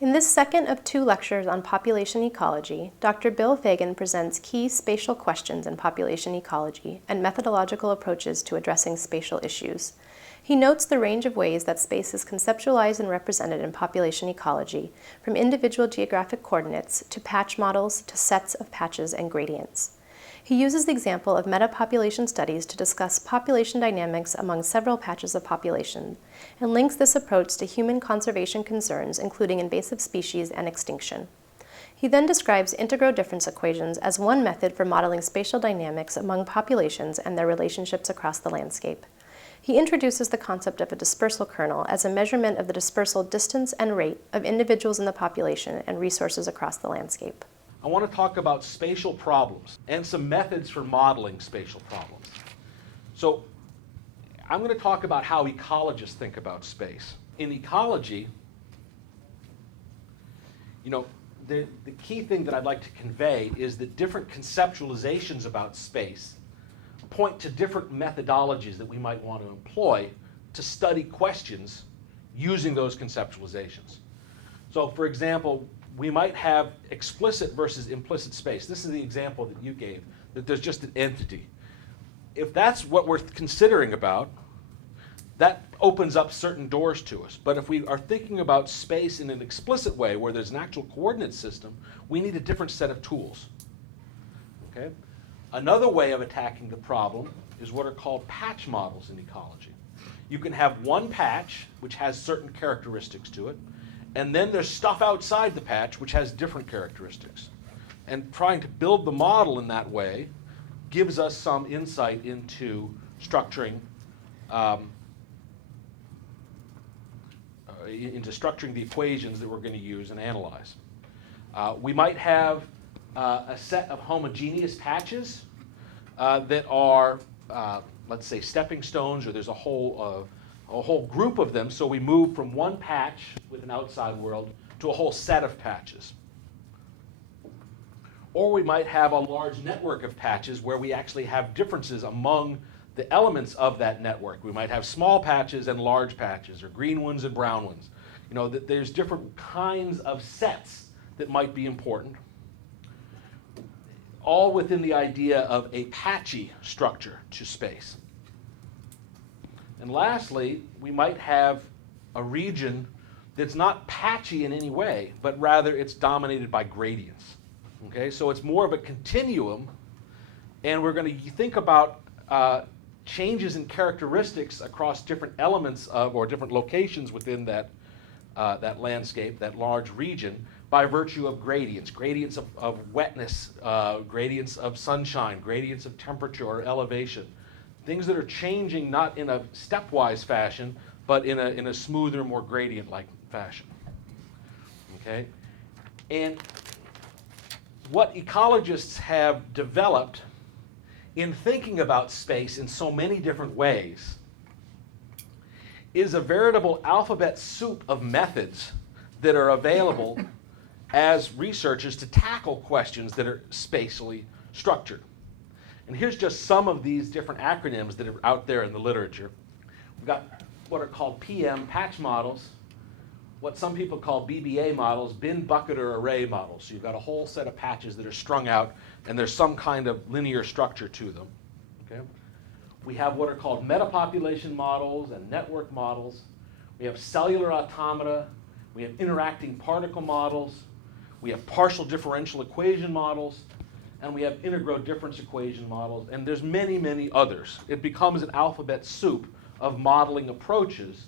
In this second of 2 lectures on population ecology, Dr. Bill Fagan presents key spatial questions in population ecology and methodological approaches to addressing spatial issues. He notes the range of ways that space is conceptualized and represented in population ecology, from individual geographic coordinates to patch models to sets of patches and gradients. He uses the example of metapopulation studies to discuss population dynamics among several patches of population, and links this approach to human conservation concerns, including invasive species and extinction. He then describes integrodifference equations as one method for modeling spatial dynamics among populations and their relationships across the landscape. He introduces the concept of a dispersal kernel as a measurement of the dispersal distance and rate of individuals in the population and resources across the landscape. I want to talk about spatial problems and some methods for modeling spatial problems. So I'm going to talk about how ecologists think about space. In ecology, the key thing that I'd like to convey is that different conceptualizations about space point to different methodologies that we might want to employ to study questions using those conceptualizations. So for example, we might have explicit versus implicit space. This is the example that you gave, that there's just an entity. If that's what we're considering about, that opens up certain doors to us. But if we are thinking about space in an explicit way, where there's an actual coordinate system, we need a different set of tools. Okay? Another way of attacking the problem is what are called patch models in ecology. You can have one patch which has certain characteristics to it, and then there's stuff outside the patch which has different characteristics. And trying to build the model in that way gives us some insight into structuring the equations that we're going to use and analyze. We might have a set of homogeneous patches that are, let's say, stepping stones, or there's a whole group of them, so we move from one patch with an outside world to a whole set of patches. Or we might have a large network of patches where we actually have differences among the elements of that network. We might have small patches and large patches, or green ones and brown ones. There's different kinds of sets that might be important, all within the idea of a patchy structure to space. And lastly, we might have a region that's not patchy in any way, but rather it's dominated by gradients. Okay, so it's more of a continuum, and we're going to think about changes in characteristics across different elements of, or different locations within that landscape, that large region, by virtue of gradients. Gradients of wetness, gradients of sunshine, gradients of temperature or elevation. Things that are changing not in a stepwise fashion, but in a smoother, more gradient-like fashion. Okay? And what ecologists have developed in thinking about space in so many different ways is a veritable alphabet soup of methods that are available as researchers to tackle questions that are spatially structured. And here's just some of these different acronyms that are out there in the literature. We've got what are called PM, patch models, what some people call BBA models, bin, bucket, or array models. So you've got a whole set of patches that are strung out, and there's some kind of linear structure to them. Okay? We have what are called metapopulation models and network models. We have cellular automata. We have interacting particle models. We have partial differential equation models. And we have integrodifference equation models. And there's many, many others. It becomes an alphabet soup of modeling approaches.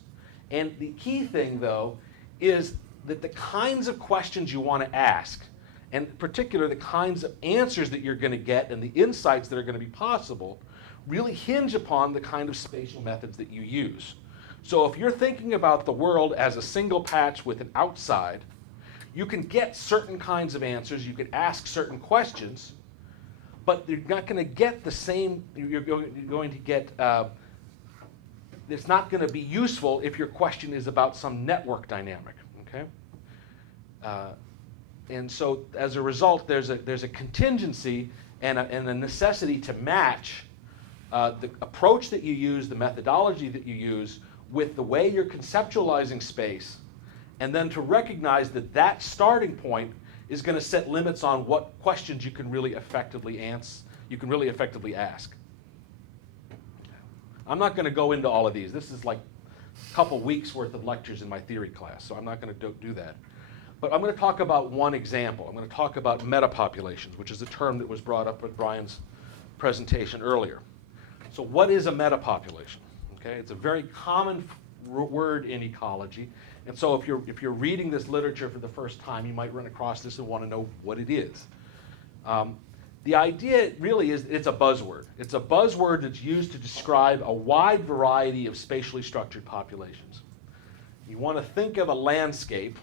And the key thing, though, is that the kinds of questions you want to ask, and in particular the kinds of answers that you're going to get and the insights that are going to be possible, really hinge upon the kind of spatial methods that you use. So if you're thinking about the world as a single patch with an outside, you can get certain kinds of answers, you can ask certain questions, but you're not going to get the same, you're going to get, it's not going to be useful if your question is about some network dynamic, okay? And so as a result, there's a contingency and a necessity to match the approach that you use, the methodology that you use, with the way you're conceptualizing space and then to recognize that that starting point is going to set limits on what questions you can really effectively ask. I'm not going to go into all of these. This is like a couple weeks worth of lectures in my theory class, so I'm not going to do that. But I'm going to talk about one example. I'm going to talk about metapopulations, which is a term that was brought up at Brian's presentation earlier. So what is a metapopulation? Okay, it's a very common word in ecology. And so if you're reading this literature for the first time, you might run across this and want to know what it is. The idea really is it's a buzzword. It's a buzzword that's used to describe a wide variety of spatially structured populations. You want to think of a landscape,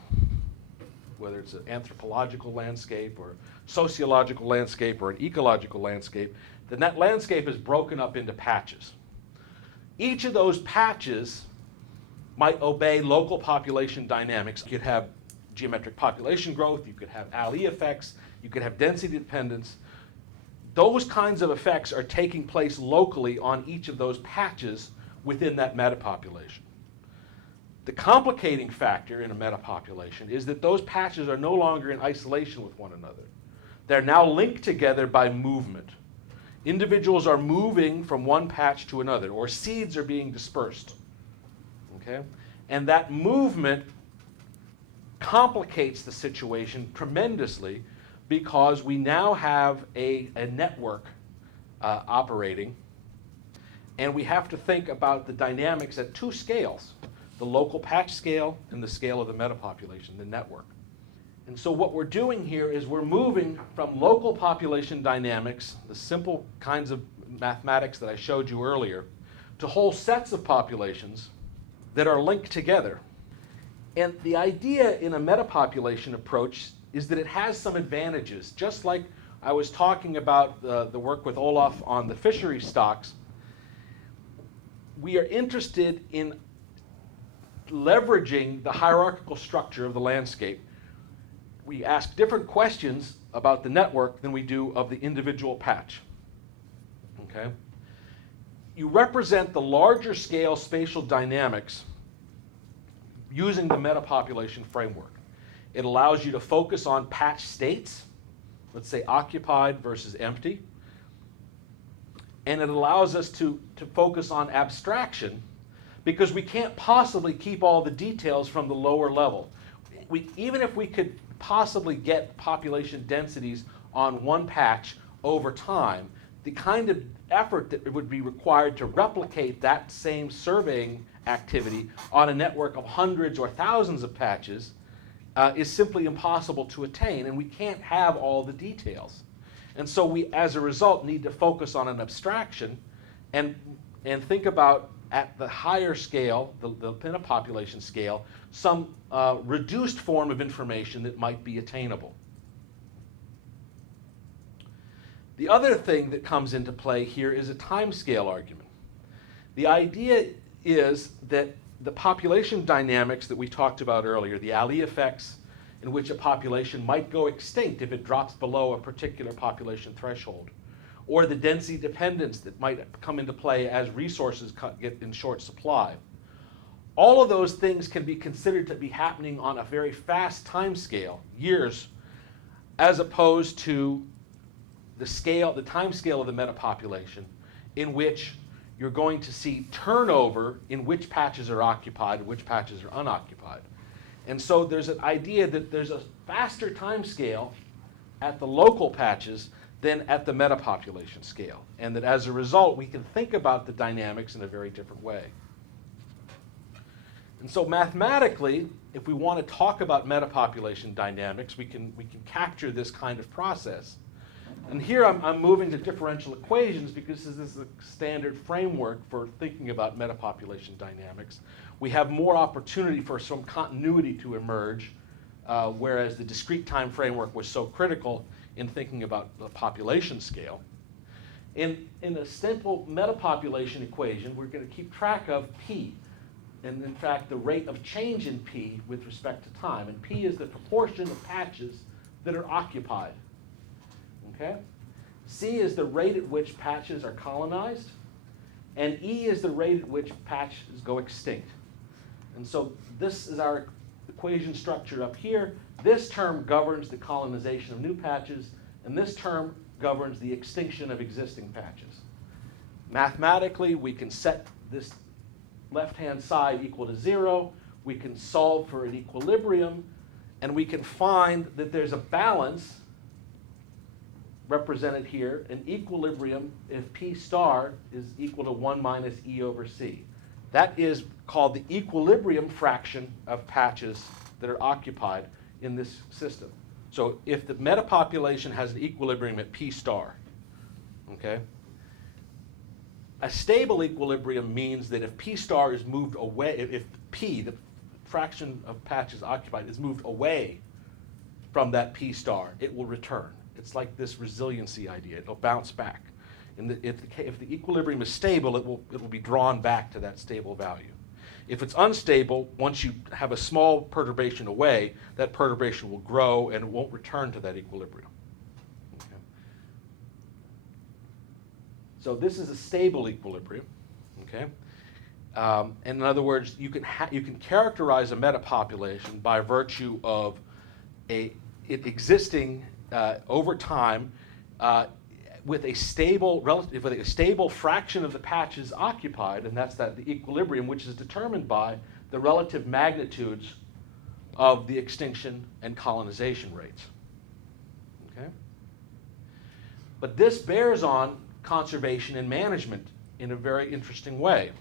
whether it's an anthropological landscape or sociological landscape or an ecological landscape, then that landscape is broken up into patches. Each of those patches might obey local population dynamics. You could have geometric population growth, you could have alley effects, you could have density dependence. Those kinds of effects are taking place locally on each of those patches within that metapopulation. The complicating factor in a metapopulation is that those patches are no longer in isolation with one another. They're now linked together by movement. Individuals are moving from one patch to another, or seeds are being dispersed. Okay? And that movement complicates the situation tremendously because we now have a network operating, and we have to think about the dynamics at two scales, the local patch scale and the scale of the metapopulation, the network. And so what we're doing here is we're moving from local population dynamics, the simple kinds of mathematics that I showed you earlier, to whole sets of populations that are linked together. And the idea in a metapopulation approach is that it has some advantages. Just like I was talking about the work with Olaf on the fishery stocks, we are interested in leveraging the hierarchical structure of the landscape. We ask different questions about the network than we do of the individual patch. Okay? You represent the larger scale spatial dynamics using the metapopulation framework. It allows you to focus on patch states, let's say occupied versus empty, and it allows us to focus on abstraction because we can't possibly keep all the details from the lower level. Even if we could possibly get population densities on one patch over time, the kind of effort that would be required to replicate that same surveying activity on a network of hundreds or thousands of patches is simply impossible to attain, and we can't have all the details. And so we, as a result, need to focus on an abstraction and think about, at the higher scale, the metapopulation scale, some reduced form of information that might be attainable. The other thing that comes into play here is a timescale argument. The idea is that the population dynamics that we talked about earlier, the alley effects in which a population might go extinct if it drops below a particular population threshold, or the density dependence that might come into play as resources get in short supply. All of those things can be considered to be happening on a very fast time scale, years, as opposed to the time scale of the metapopulation, in which you're going to see turnover in which patches are occupied and which patches are unoccupied. And so there's an idea that there's a faster time scale at the local patches than at the metapopulation scale, and that as a result we can think about the dynamics in a very different way. And so mathematically, if we want to talk about metapopulation dynamics, we can capture this kind of process. And here I'm moving to differential equations because this is a standard framework for thinking about metapopulation dynamics. We have more opportunity for some continuity to emerge, whereas the discrete time framework was so critical in thinking about the population scale. In a simple metapopulation equation, we're going to keep track of P, and in fact the rate of change in P with respect to time. And P is the proportion of patches that are occupied. Okay? C is the rate at which patches are colonized, and E is the rate at which patches go extinct. And so this is our equation structure up here. This term governs the colonization of new patches, and this term governs the extinction of existing patches. Mathematically, we can set this left-hand side equal to 0. We can solve for an equilibrium, and we can find that there's a balance represented here, an equilibrium if P star is equal to 1 minus E over C. That is called the equilibrium fraction of patches that are occupied in this system. So if the metapopulation has an equilibrium at P star, okay, a stable equilibrium means that if P star is moved away, if P, the fraction of patches occupied, is moved away from that P star, it will return. It's like this resiliency idea. It'll bounce back. If the equilibrium is stable, it will be drawn back to that stable value. If it's unstable, once you have a small perturbation away, that perturbation will grow and it won't return to that equilibrium. Okay. So this is a stable equilibrium. Okay. And in other words, you can characterize a metapopulation by virtue of it existing over time with a stable fraction of the patches occupied, and that's the equilibrium, which is determined by the relative magnitudes of the extinction and colonization rates. Okay? But this bears on conservation and management in a very interesting way.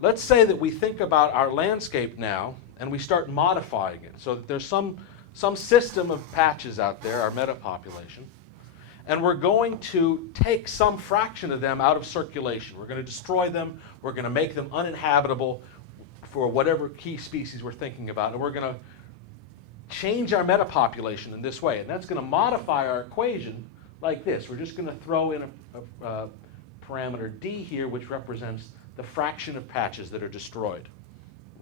Let's say that we think about our landscape now and we start modifying it so that there's some system of patches out there, our metapopulation, and we're going to take some fraction of them out of circulation. We're going to destroy them. We're going to make them uninhabitable for whatever key species we're thinking about, and we're going to change our metapopulation in this way. And that's going to modify our equation like this. We're just going to throw in a parameter d here, which represents the fraction of patches that are destroyed.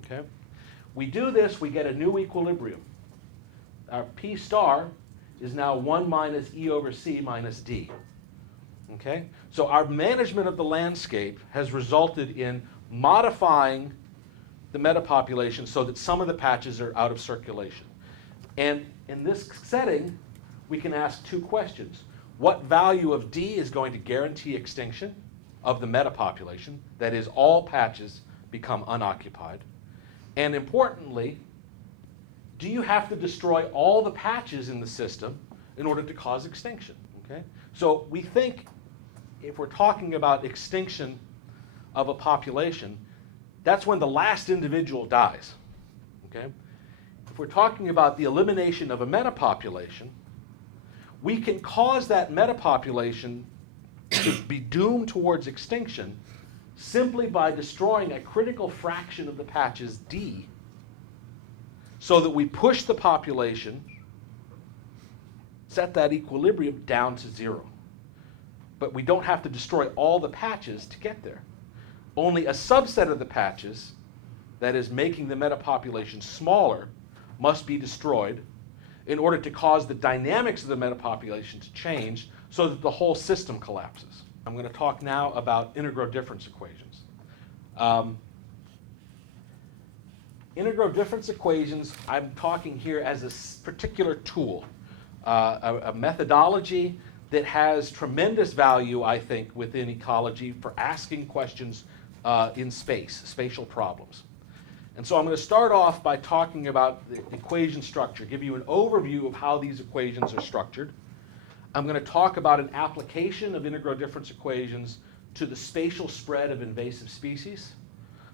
Okay? We do this, we get a new equilibrium. Our P star is now 1 minus E over C minus D. Okay? So our management of the landscape has resulted in modifying the metapopulation so that some of the patches are out of circulation. And in this setting, we can ask two questions. What value of D is going to guarantee extinction of the metapopulation? That is, all patches become unoccupied. And importantly, do you have to destroy all the patches in the system in order to cause extinction? Okay? So we think if we're talking about extinction of a population, that's when the last individual dies. Okay? If we're talking about the elimination of a metapopulation, we can cause that metapopulation to be doomed towards extinction simply by destroying a critical fraction of the patches D, so that we push the population, set that equilibrium down to 0. But we don't have to destroy all the patches to get there. Only a subset of the patches, that is making the metapopulation smaller, must be destroyed in order to cause the dynamics of the metapopulation to change so that the whole system collapses. I'm going to talk now about integrodifference equations. Integrodifference equations, I'm talking here as a particular tool, a methodology that has tremendous value, I think, within ecology for asking questions in space, spatial problems. And so I'm going to start off by talking about the equation structure, give you an overview of how these equations are structured. I'm going to talk about an application of integrodifference equations to the spatial spread of invasive species.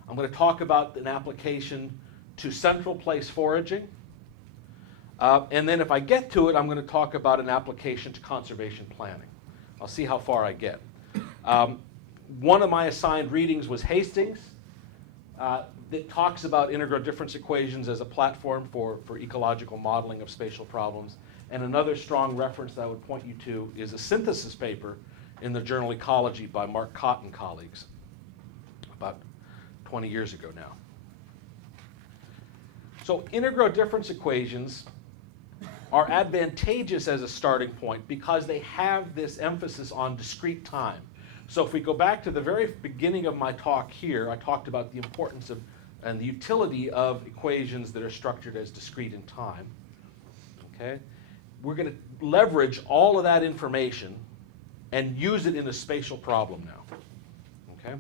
I'm going to talk about an application to central place foraging. And then if I get to it, I'm going to talk about an application to conservation planning. I'll see how far I get. One of my assigned readings was Hastings, that talks about integrodifference equations as a platform for ecological modeling of spatial problems. And another strong reference that I would point you to is a synthesis paper in the journal Ecology by Mark Cott and colleagues about 20 years ago now. So integrodifference equations are advantageous as a starting point because they have this emphasis on discrete time. So if we go back to the very beginning of my talk here, I talked about the importance of and the utility of equations that are structured as discrete in time. Okay? We're going to leverage all of that information and use it in a spatial problem now. Okay?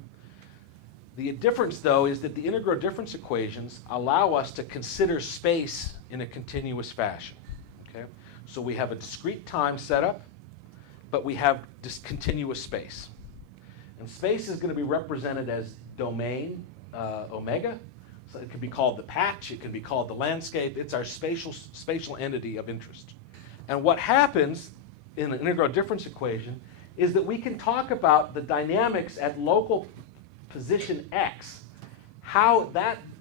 The difference, though, is that the integrodifference equations allow us to consider space in a continuous fashion. Okay? So we have a discrete time setup, but we have discontinuous space. And space is going to be represented as domain omega. So it can be called the patch, it can be called the landscape. It's our spatial entity of interest. And what happens in an integrodifference equation is that we can talk about the dynamics at local position x, how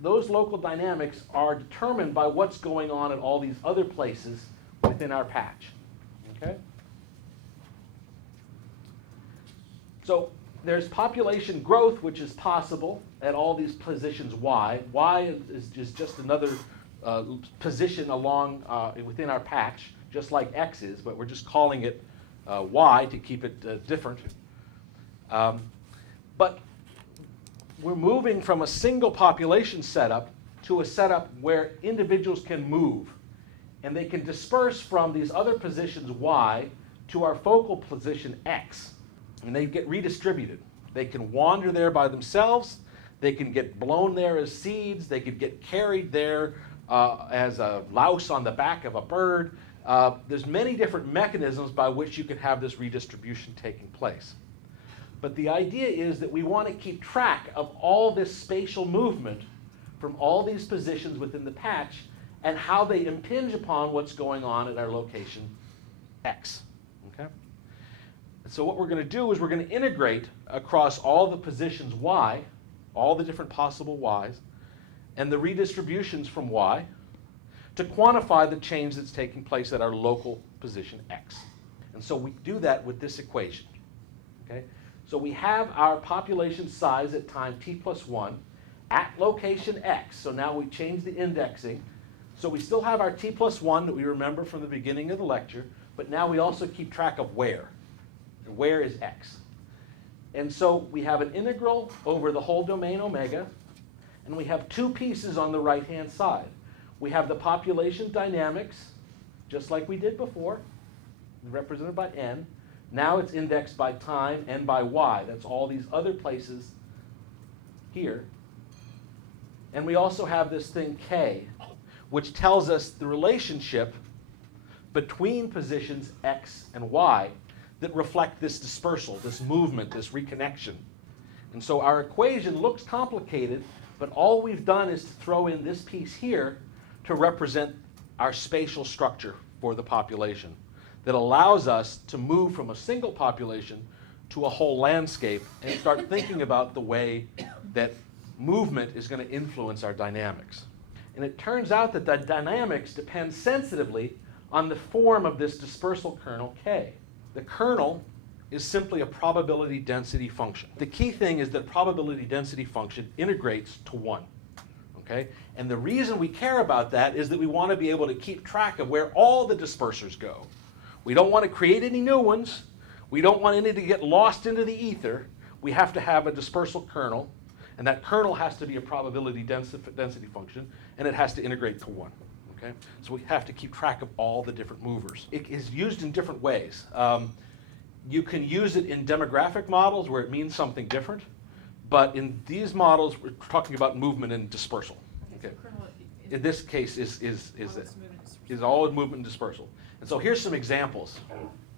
those local dynamics are determined by what's going on at all these other places within our patch. Okay? So there's population growth, which is possible at all these positions y. Y is just another position along within our patch, just like x is, but we're just calling it y to keep it different. But we're moving from a single population setup to a setup where individuals can move, and they can disperse from these other positions y to our focal position x, and they get redistributed. They can wander there by themselves, they can get blown there as seeds, they could get carried there as a louse on the back of a bird. There's many different mechanisms by which you can have this redistribution taking place. But the idea is that we want to keep track of all this spatial movement from all these positions within the patch and how they impinge upon what's going on at our location x. Okay? So what we're going to do is we're going to integrate across all the positions y, all the different possible y's, and the redistributions from y to quantify the change that's taking place at our local position x. And so we do that with this equation. Okay? So we have our population size at time t+1 at location x. So now we change the indexing. So we still have our t+1 that we remember from the beginning of the lecture, but now we also keep track of where. And where is x? And so we have an integral over the whole domain omega, and we have two pieces on the right-hand side. We have the population dynamics, just like we did before, represented by n. Now it's indexed by time and by y. That's all these other places here. And we also have this thing k, which tells us the relationship between positions x and y that reflect this dispersal, this movement, this reconnection. And so our equation looks complicated, but all we've done is to throw in this piece here to represent our spatial structure for the population that allows us to move from a single population to a whole landscape and start thinking about the way that movement is going to influence our dynamics. And it turns out that the dynamics depend sensitively on the form of this dispersal kernel k. The kernel is simply a probability density function. The key thing is that probability density function integrates to 1. Okay? And the reason we care about that is that we want to be able to keep track of where all the dispersers go. We don't want to create any new ones. We don't want any to get lost into the ether. We have to have a dispersal kernel, and that kernel has to be a probability density function, and it has to integrate to 1. Okay? So we have to keep track of all the different movers. It is used in different ways. You can use it in demographic models where it means something different, but in these models we're talking about movement and dispersal. Okay? In this case is all movement and dispersal. And so here's some examples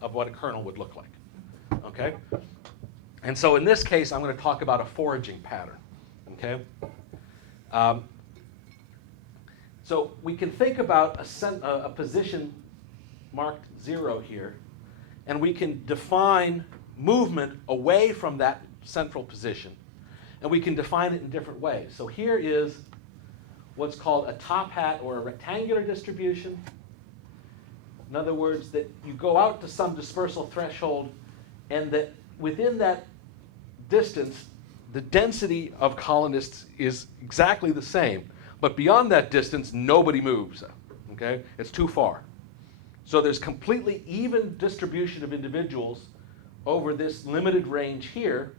of what a kernel would look like. Okay? And so in this case I'm going to talk about a foraging pattern. Okay? So we can think about a position marked 0 here, and we can define movement away from that central position. And we can define it in different ways. So here is what's called a top hat or a rectangular distribution. In other words, that you go out to some dispersal threshold, and that within that distance, the density of colonists is exactly the same. But beyond that distance, nobody moves. Okay? It's too far. So there's completely even distribution of individuals over this limited range here.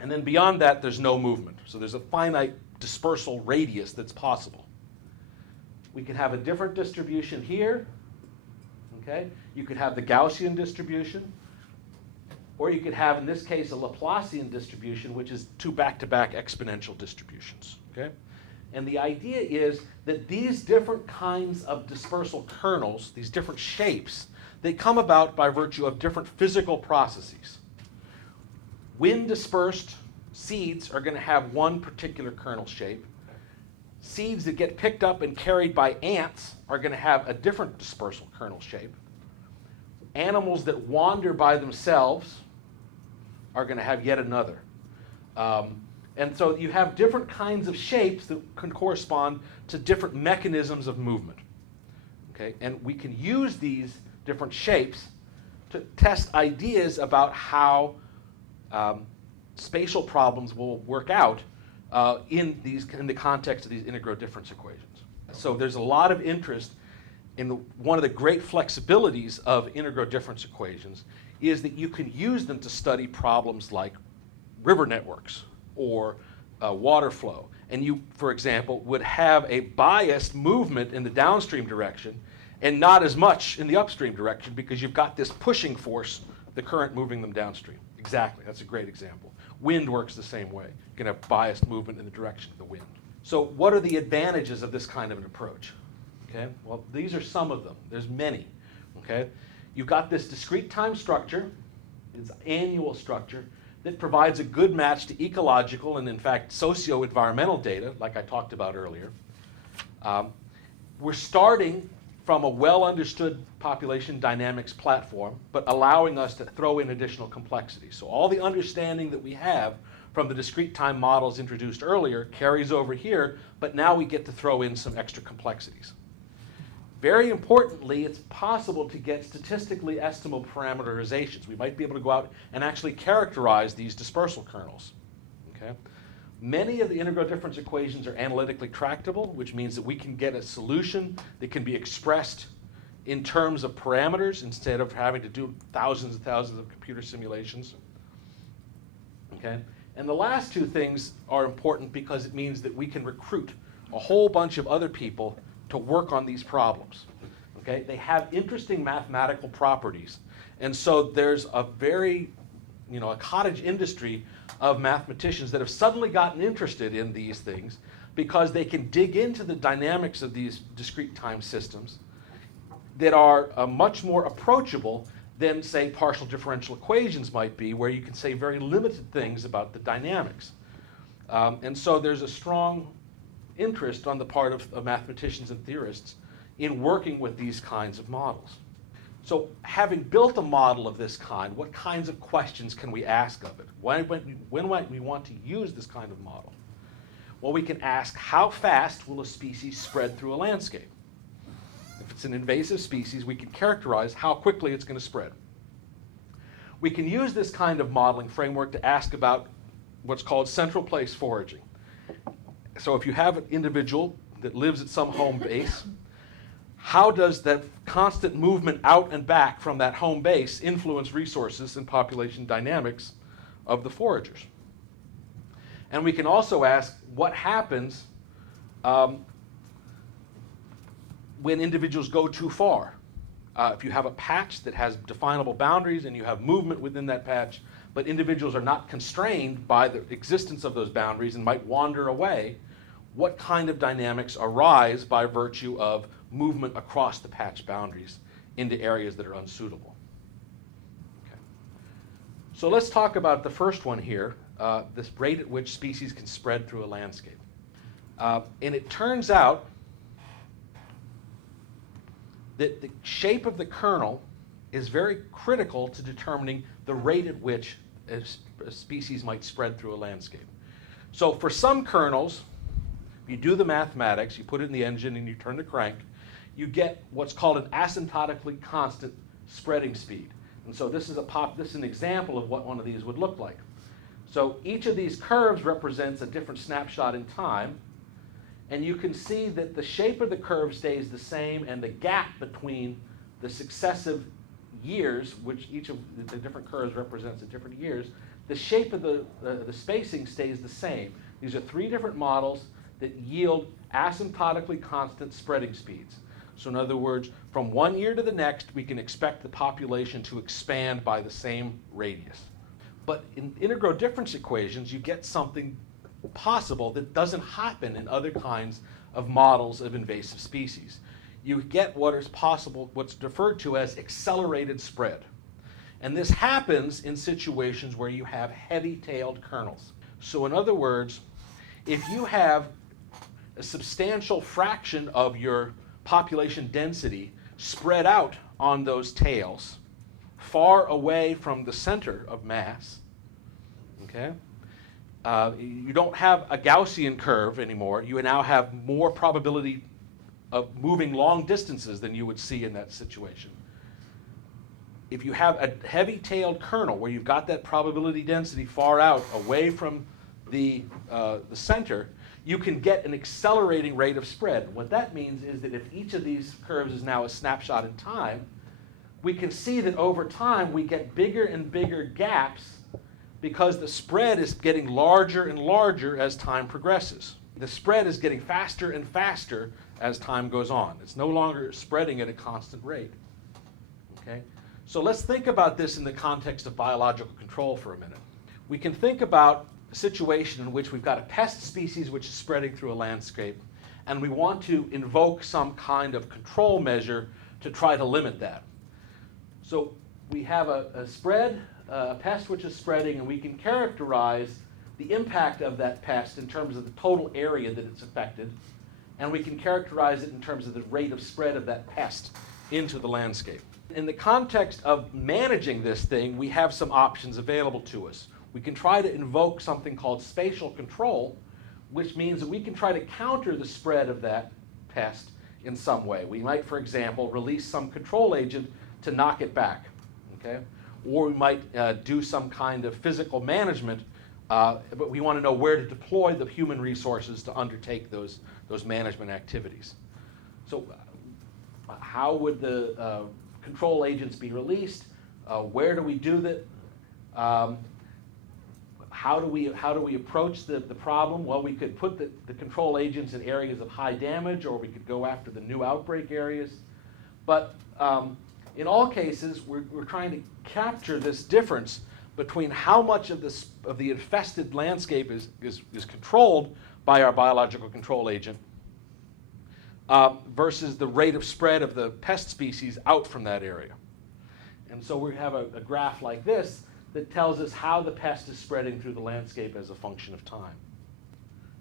And then beyond that, there's no movement. So there's a finite dispersal radius that's possible. We can have a different distribution here, okay? You could have the Gaussian distribution, or you could have, in this case, a Laplacian distribution, which is two back-to-back exponential distributions, okay? And the idea is that these different kinds of dispersal kernels, these different shapes, they come about by virtue of different physical processes. Wind dispersed seeds are going to have one particular kernel shape. Seeds that get picked up and carried by ants are going to have a different dispersal kernel shape. Animals that wander by themselves are going to have yet another. And so you have different kinds of shapes that can correspond to different mechanisms of movement. Okay? And we can use these different shapes to test ideas about how spatial problems will work out in the context of these integrodifference equations. So there's a lot of interest in one of the great flexibilities of integrodifference equations is that you can use them to study problems like river networks or water flow. And you, for example, would have a biased movement in the downstream direction and not as much in the upstream direction because you've got this pushing force, the current moving them downstream. Exactly, that's a great example. Wind works the same way. You can have biased movement in the direction of the wind. So what are the advantages of this kind of an approach? Okay, well, these are some of them. There's many, okay? You've got this discrete time structure, it's annual structure, that provides a good match to ecological and, in fact, socio-environmental data, like I talked about earlier. We're starting from a well-understood population dynamics platform, but allowing us to throw in additional complexity. So all the understanding that we have from the discrete time models introduced earlier carries over here, but now we get to throw in some extra complexities. Very importantly, it's possible to get statistically estimable parameterizations. We might be able to go out and actually characterize these dispersal kernels. Okay? Many of the integrodifference equations are analytically tractable, which means that we can get a solution that can be expressed in terms of parameters instead of having to do thousands and thousands of computer simulations. Okay? And the last two things are important because it means that we can recruit a whole bunch of other people to work on these problems. Okay? They have interesting mathematical properties. And so there's a very, a cottage industry of mathematicians that have suddenly gotten interested in these things because they can dig into the dynamics of these discrete time systems that are much more approachable than, say, partial differential equations might be, where you can say very limited things about the dynamics. And so there's a strong interest on the part of mathematicians and theorists in working with these kinds of models. So having built a model of this kind, what kinds of questions can we ask of it? When might we want to use this kind of model? Well, we can ask, how fast will a species spread through a landscape? If it's an invasive species, we can characterize how quickly it's going to spread. We can use this kind of modeling framework to ask about what's called central place foraging. So if you have an individual that lives at some home base, how does that constant movement out and back from that home base influence resources and population dynamics of the foragers? And we can also ask what happens when individuals go too far. If you have a patch that has definable boundaries and you have movement within that patch, but individuals are not constrained by the existence of those boundaries and might wander away, what kind of dynamics arise by virtue of movement across the patch boundaries into areas that are unsuitable? Okay. So let's talk about the first one here, this rate at which species can spread through a landscape. And it turns out that the shape of the kernel is very critical to determining the rate at which a species might spread through a landscape. So for some kernels, you do the mathematics, you put it in the engine and you turn the crank, you get what's called an asymptotically constant spreading speed. And so this is an example of what one of these would look like. So each of these curves represents a different snapshot in time, and you can see that the shape of the curve stays the same and the gap between the successive years, which each of the different curves represents at different years, the shape of the spacing stays the same. These are 3 different models that yield asymptotically constant spreading speeds. So in other words, from one year to the next, we can expect the population to expand by the same radius. But in integrodifference equations, you get something possible that doesn't happen in other kinds of models of invasive species. You get what is possible, what's referred to as accelerated spread. And this happens in situations where you have heavy-tailed kernels. So in other words, if you have a substantial fraction of your population density spread out on those tails, far away from the center of mass, okay? You don't have a Gaussian curve anymore. You now have more probability of moving long distances than you would see in that situation. If you have a heavy-tailed kernel where you've got that probability density far out, away from the center, you can get an accelerating rate of spread. What that means is that if each of these curves is now a snapshot in time, we can see that over time we get bigger and bigger gaps because the spread is getting larger and larger as time progresses. The spread is getting faster and faster as time goes on. It's no longer spreading at a constant rate. Okay? So let's think about this in the context of biological control for a minute. We can think about a situation in which we've got a pest species which is spreading through a landscape, and we want to invoke some kind of control measure to try to limit that. So we have a spread, a pest which is spreading, and we can characterize the impact of that pest in terms of the total area that it's affected, and we can characterize it in terms of the rate of spread of that pest into the landscape. In the context of managing this thing, we have some options available to us. We can try to invoke something called spatial control, which means that we can try to counter the spread of that pest in some way. We might, for example, release some control agent to knock it back, okay? Or we might do some kind of physical management, but we want to know where to deploy the human resources to undertake those management activities. So how would the control agents be released? Where do we do that? How do we approach the problem? Well, we could put the control agents in areas of high damage, or we could go after the new outbreak areas. But in all cases, we're trying to capture this difference between how much of the infested landscape is controlled by our biological control agent versus the rate of spread of the pest species out from that area. And so we have a graph like this that tells us how the pest is spreading through the landscape as a function of time.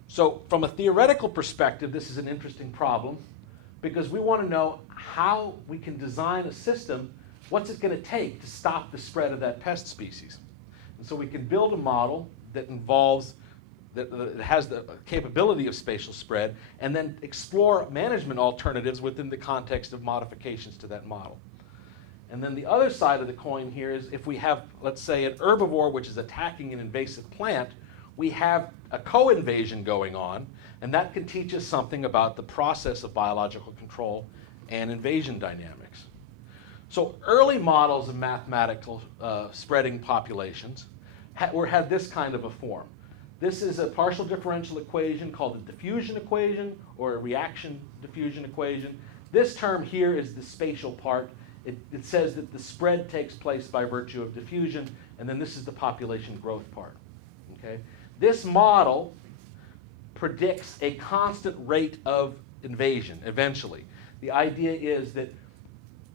So from a theoretical perspective, this is an interesting problem because we want to know how we can design a system, what's it going to take to stop the spread of that pest species. And so we can build a model that involves, that has the capability of spatial spread, and then explore management alternatives within the context of modifications to that model. And then the other side of the coin here is if we have, let's say, an herbivore which is attacking an invasive plant, we have a co-invasion going on, and that can teach us something about the process of biological control and invasion dynamics. So early models of mathematical spreading populations had this kind of a form. This is a partial differential equation called the diffusion equation, or a reaction diffusion equation. This term here is the spatial part. It says that the spread takes place by virtue of diffusion, and then this is the population growth part. Okay? This model predicts a constant rate of invasion eventually. The idea is that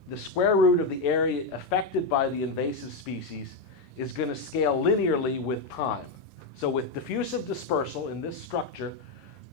the square root of the area affected by the invasive species is going to scale linearly with time. So with diffusive dispersal in this structure,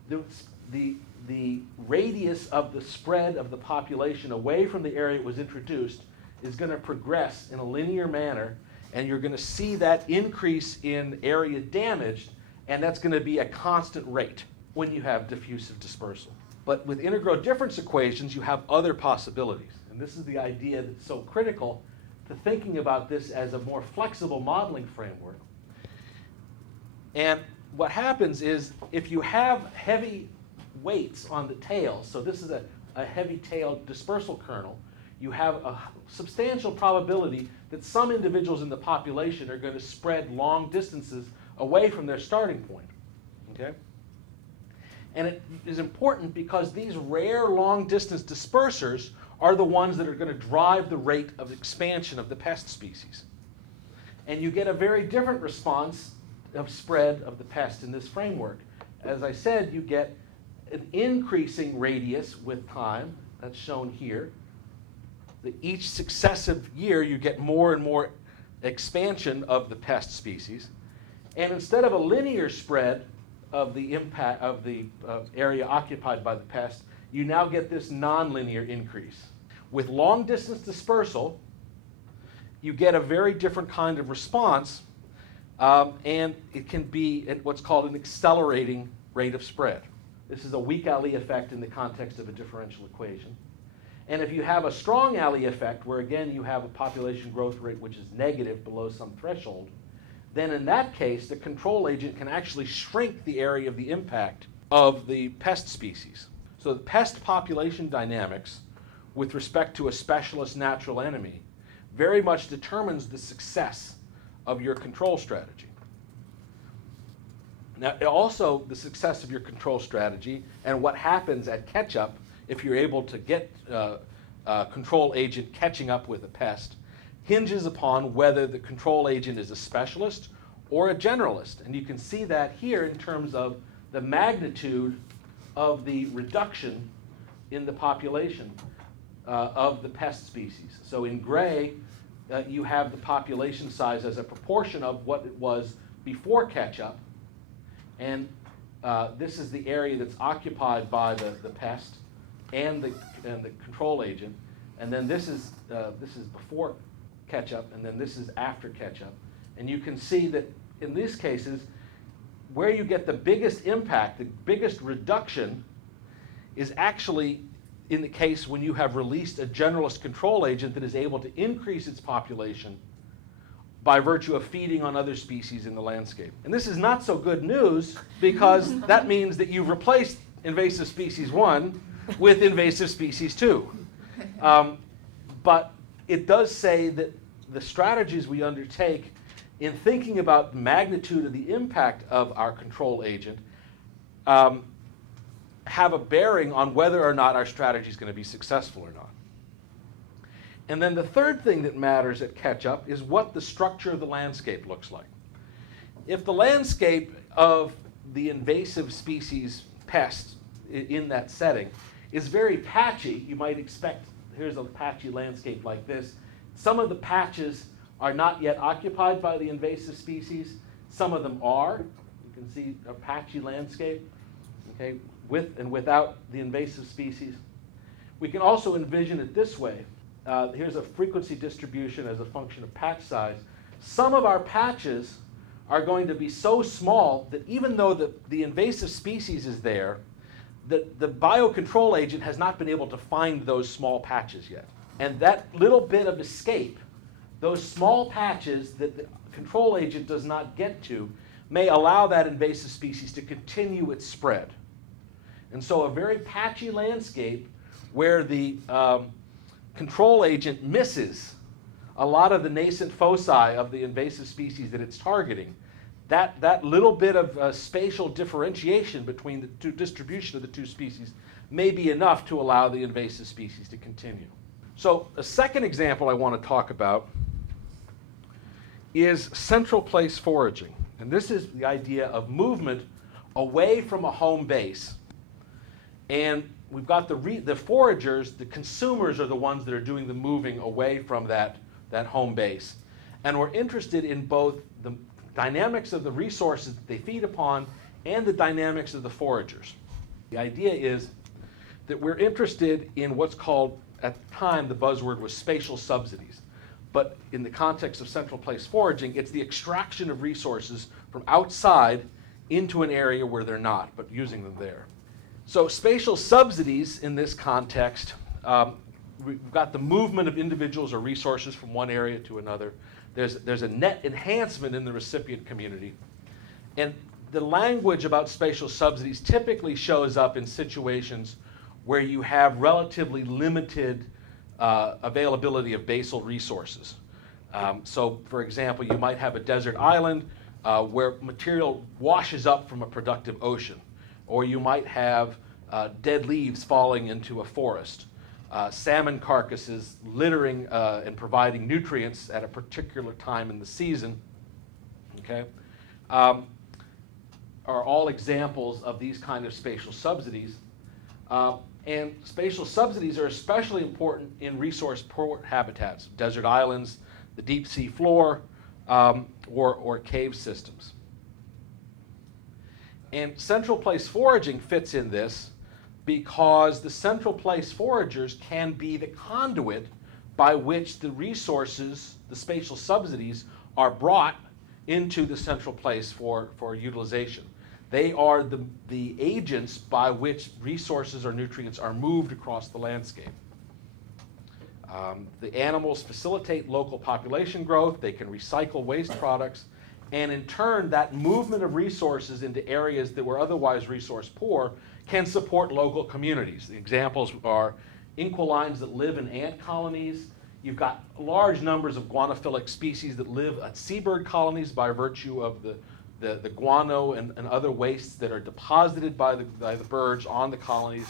the radius of the spread of the population away from the area it was introduced is going to progress in a linear manner, and you're going to see that increase in area damaged, and that's going to be a constant rate when you have diffusive dispersal. But with integrodifference equations, you have other possibilities, and this is the idea that's so critical to thinking about this as a more flexible modeling framework. And what happens is if you have heavy weights on the tail, so this is a heavy-tailed dispersal kernel, you have a substantial probability that some individuals in the population are going to spread long distances away from their starting point. Okay? And it is important because these rare long-distance dispersers are the ones that are going to drive the rate of expansion of the pest species. And you get a very different response of spread of the pest in this framework. As I said, you get an increasing radius with time. That's shown here. Each successive year, you get more and more expansion of the pest species. And instead of a linear spread of the impact of the area occupied by the pest, you now get this nonlinear increase. With long-distance dispersal, you get a very different kind of response, and it can be at what's called an accelerating rate of spread. This is a weak alley effect in the context of a differential equation. And if you have a strong alley effect, where again you have a population growth rate which is negative below some threshold, then in that case the control agent can actually shrink the area of the impact of the pest species. So the pest population dynamics with respect to a specialist natural enemy very much determines the success of your control strategy. Now, also the success of your control strategy and what happens at catch-up if you're able to get a control agent catching up with a pest hinges upon whether the control agent is a specialist or a generalist. And you can see that here in terms of the magnitude of the reduction in the population of the pest species. So in gray, you have the population size as a proportion of what it was before catch-up. And this is the area that's occupied by the pest and the control agent. And then this is before catch-up, and then this is after catch-up. And you can see that in these cases, where you get the biggest impact, the biggest reduction, is actually in the case when you have released a generalist control agent that is able to increase its population by virtue of feeding on other species in the landscape. And this is not so good news because that means that you've replaced invasive species 1 with invasive species 2. But it does say that the strategies we undertake in thinking about the magnitude of the impact of our control agent have a bearing on whether or not our strategy is going to be successful or not. And then the third thing that matters at catch-up is what the structure of the landscape looks like. If the landscape of the invasive species pest in that setting is very patchy, you might expect, here's a patchy landscape like this. Some of the patches are not yet occupied by the invasive species. Some of them are. You can see a patchy landscape, okay, with and without the invasive species. We can also envision it this way. Here's a frequency distribution as a function of patch size. Some of our patches are going to be so small that even though the invasive species is there, the biocontrol agent has not been able to find those small patches yet. And that little bit of escape, those small patches that the control agent does not get to, may allow that invasive species to continue its spread. And so a very patchy landscape where the control agent misses a lot of the nascent foci of the invasive species that it's targeting, that little bit of spatial differentiation between the two distribution of the two species may be enough to allow the invasive species to continue. So a second example I want to talk about is central place foraging. And this is the idea of movement away from a home base. And we've got the foragers, the consumers are the ones that are doing the moving away from that home base. And we're interested in both the dynamics of the resources that they feed upon and the dynamics of the foragers. The idea is that we're interested in what's called, at the time the buzzword was spatial subsidies. But in the context of central place foraging, it's the extraction of resources from outside into an area where they're not, but using them there. So spatial subsidies in this context, we've got the movement of individuals or resources from one area to another. There's a net enhancement in the recipient community. And the language about spatial subsidies typically shows up in situations where you have relatively limited availability of basal resources. So for example, you might have a desert island where material washes up from a productive ocean. Or you might have dead leaves falling into a forest, salmon carcasses littering and providing nutrients at a particular time in the season, okay, are all examples of these kind of spatial subsidies. And spatial subsidies are especially important in resource-poor habitats, desert islands, the deep sea floor, or cave systems. And central place foraging fits in this because the central place foragers can be the conduit by which the resources, the spatial subsidies, are brought into the central place for utilization. They are the agents by which resources or nutrients are moved across the landscape. The animals facilitate local population growth, they can recycle waste products, and in turn, that movement of resources into areas that were otherwise resource poor can support local communities. The examples are inquilines that live in ant colonies. You've got large numbers of guanophilic species that live at seabird colonies by virtue of the guano and other wastes that are deposited by the birds on the colonies.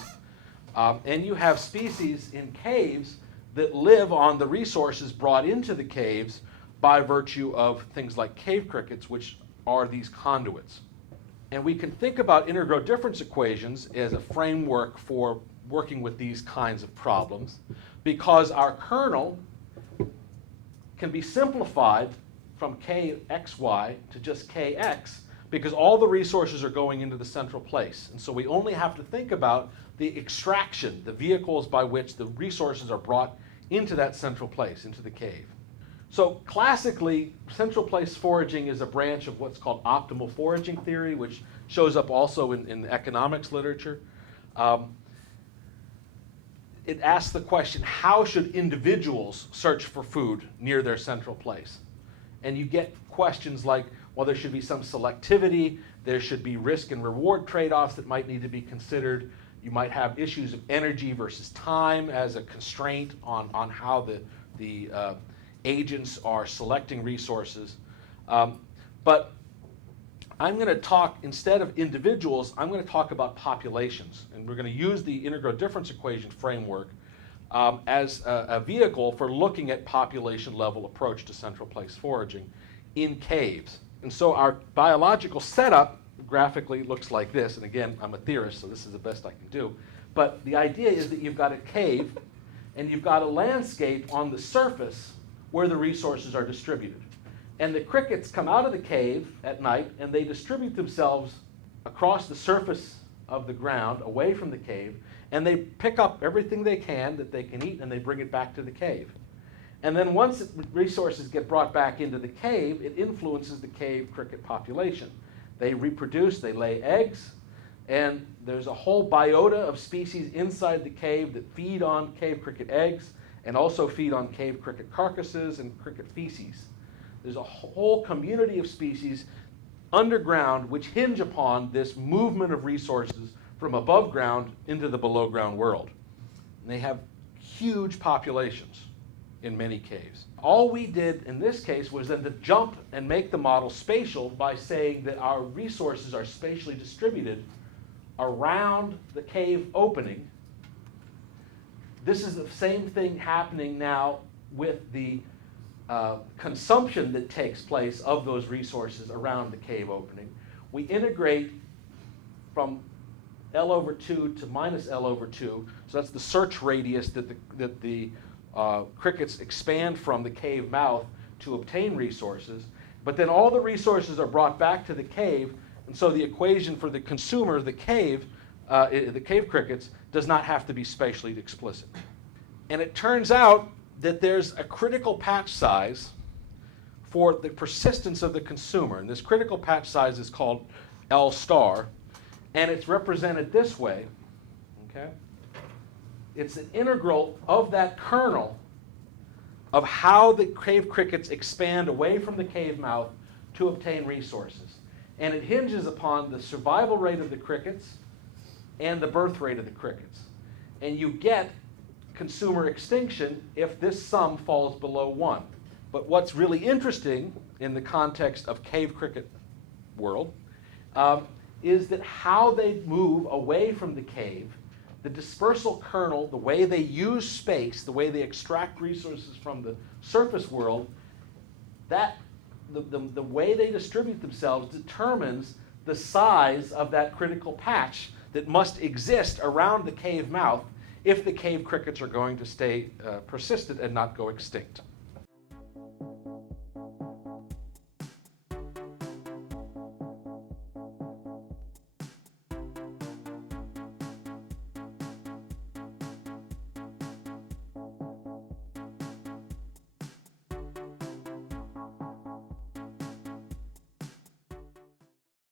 And you have species in caves that live on the resources brought into the caves by virtue of things like cave crickets, which are these conduits. And we can think about integrodifference equations as a framework for working with these kinds of problems, because our kernel can be simplified from kxy to just kx, because all the resources are going into the central place. And so we only have to think about the extraction, the vehicles by which the resources are brought into that central place, into the cave. So classically, central place foraging is a branch of what's called optimal foraging theory, which shows up also in the economics literature. It asks the question, how should individuals search for food near their central place? And you get questions like, well, there should be some selectivity, there should be risk and reward trade-offs that might need to be considered. You might have issues of energy versus time as a constraint on how the agents are selecting resources. But I'm going to talk, instead of individuals, I'm going to talk about populations. And we're going to use the integrodifference equation framework as a vehicle for looking at population level approach to central place foraging in caves. And so our biological setup graphically looks like this. And again, I'm a theorist, so this is the best I can do. But the idea is that you've got a cave and you've got a landscape on the surface where the resources are distributed. And the crickets come out of the cave at night and they distribute themselves across the surface of the ground, away from the cave, and they pick up everything they can that they can eat and they bring it back to the cave. And then once resources get brought back into the cave, it influences the cave cricket population. They reproduce, they lay eggs, and there's a whole biota of species inside the cave that feed on cave cricket eggs and also feed on cave cricket carcasses and cricket feces. There's a whole community of species underground which hinge upon this movement of resources from above ground into the below ground world. And they have huge populations in many caves. All we did in this case was then to jump and make the model spatial by saying that our resources are spatially distributed around the cave opening. This is the same thing happening now with the consumption that takes place of those resources around the cave opening. We integrate from L over 2 to minus L over 2, so that's the search radius that the crickets expand from the cave mouth to obtain resources. But then all the resources are brought back to the cave, and so the equation for the consumer, the cave crickets, does not have to be spatially explicit. And it turns out that there's a critical patch size for the persistence of the consumer. And this critical patch size is called L star, and it's represented this way, okay? It's an integral of that kernel of how the cave crickets expand away from the cave mouth to obtain resources. And it hinges upon the survival rate of the crickets and the birth rate of the crickets. And you get consumer extinction if this sum falls below 1. But what's really interesting in the context of cave cricket world, is that how they move away from the cave, the dispersal kernel, the way they use space, the way they extract resources from the surface world, that the way they distribute themselves determines the size of that critical patch that must exist around the cave mouth if the cave crickets are going to stay persistent and not go extinct.